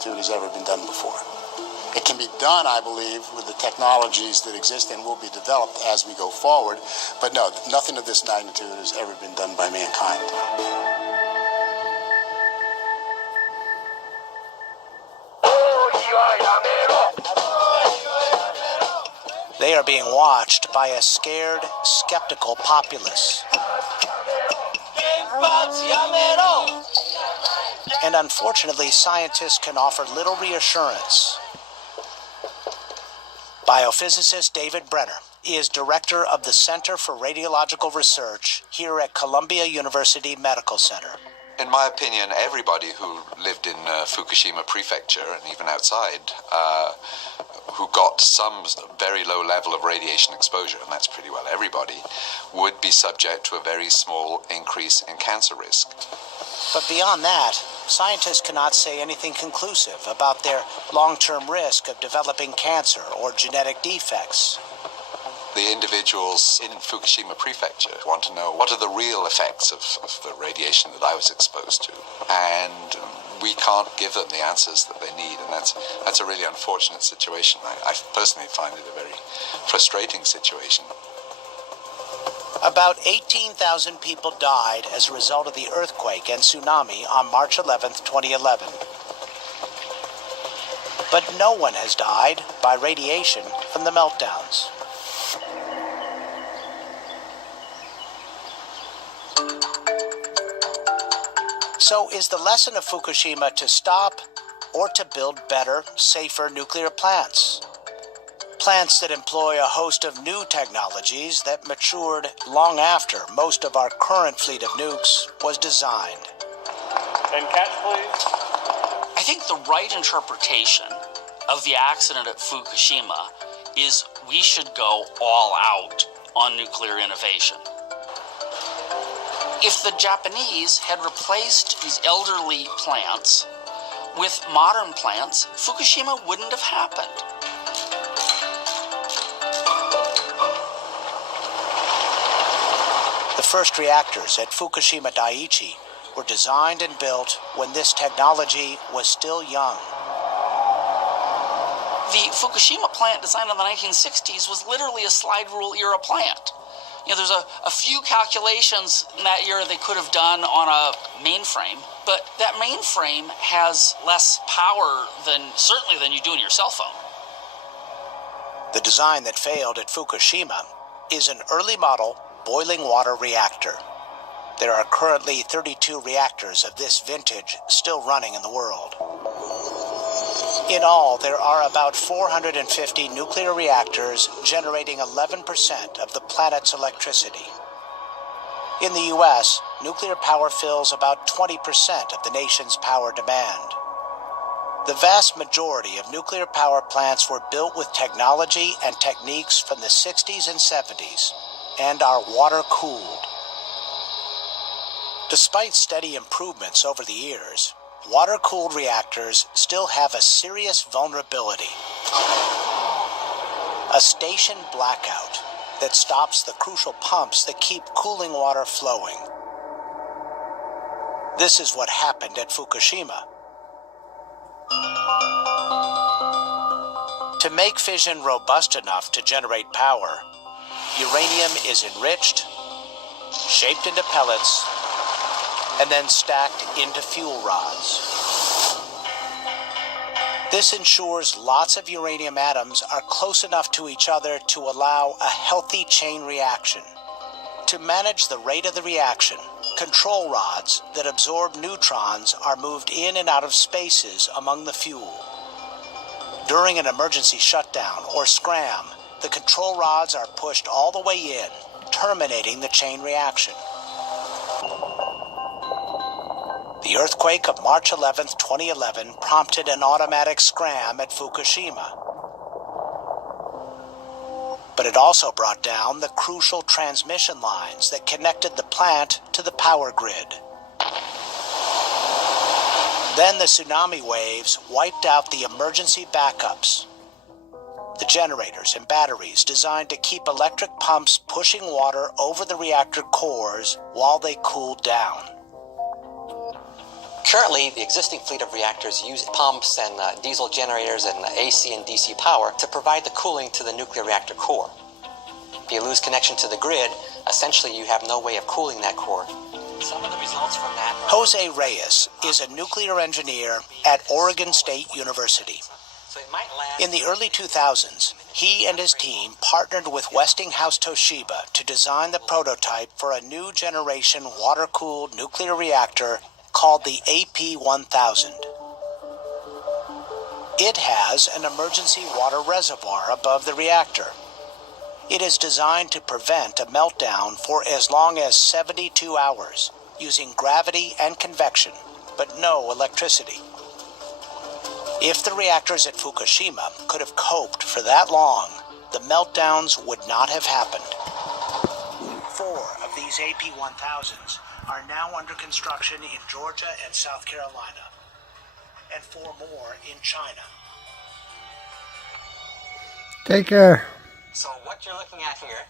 magnitude has ever been done before. It can be done, I believe, with the technologies that exist and will be developed as we go forward. But no, nothing of this magnitude has ever been done by mankind. They are being watched by a scared, skeptical populace. And unfortunately, scientists can offer little reassurance. Biophysicist David Brenner is director of the Center for Radiological Research here at Columbia University Medical Center. In my opinion, everybody who lived in Fukushima Prefecture and even outside who got some very low level of radiation exposure, and that's pretty well everybody, would be subject to a very small increase in cancer risk. But beyond that, scientists cannot say anything conclusive about their long-term risk of developing cancer or genetic defects. The individuals in Fukushima Prefecture want to know what are the real effects of the radiation that I was exposed to. And we can't give them the answers that they need, and that's a really unfortunate situation. I personally find it a very frustrating situation. About 18,000 people died as a result of the earthquake and tsunami on March 11th, 2011. But no one has died by radiation from the meltdowns. So is the lesson of Fukushima to stop or to build better, safer nuclear plants? Plants that employ a host of new technologies that matured long after most of our current fleet of nukes was designed. And catch, please. I think the right interpretation of the accident at Fukushima is we should go all out on nuclear innovation. If the Japanese had replaced these elderly plants with modern plants, Fukushima wouldn't have happened. The first reactors at Fukushima Daiichi were designed and built when this technology was still young. The Fukushima plant designed in the 1960s was literally a slide rule era plant. You know, there's a few calculations in that era they could have done on a mainframe, but that mainframe has less power certainly than you do in your cell phone. The design that failed at Fukushima is an early model boiling water reactor. There are currently 32 reactors of this vintage still running in the world. In all, there are about 450 nuclear reactors generating 11% of the planet's electricity. In the U.S., nuclear power fills about 20% of the nation's power demand. The vast majority of nuclear power plants were built with technology and techniques from the 60s and 70s and are water-cooled. Despite steady improvements over the years, water-cooled reactors still have a serious vulnerability. A station blackout that stops the crucial pumps that keep cooling water flowing. This is what happened at Fukushima. To make fission robust enough to generate power, uranium is enriched, shaped into pellets, and then stacked into fuel rods. This ensures lots of uranium atoms are close enough to each other to allow a healthy chain reaction. To manage the rate of the reaction, control rods that absorb neutrons are moved in and out of spaces among the fuel. During an emergency shutdown or scram, the control rods are pushed all the way in, terminating the chain reaction. The earthquake of March 11, 2011 prompted an automatic scram at Fukushima. But it also brought down the crucial transmission lines that connected the plant to the power grid. Then the tsunami waves wiped out the emergency backups. The generators and batteries designed to keep electric pumps pushing water over the reactor cores while they cooled down. Currently, the existing fleet of reactors use pumps and diesel generators and AC and DC power to provide the cooling to the nuclear reactor core. If you lose connection to the grid, essentially you have no way of cooling that core. Some of the results from that are... Jose Reyes is a nuclear engineer at Oregon State University. So it might last... In the early 2000s, he and his team partnered with Westinghouse Toshiba to design the prototype for a new generation water-cooled nuclear reactor called the AP1000. It has an emergency water reservoir above the reactor. It is designed to prevent a meltdown for as long as 72 hours, using gravity and convection, but no electricity. If the reactors at Fukushima could have coped for that long, the meltdowns would not have happened. 4 of these AP1000s are now under construction in Georgia and South Carolina, and 4 more in China. Take care. So what you're looking at here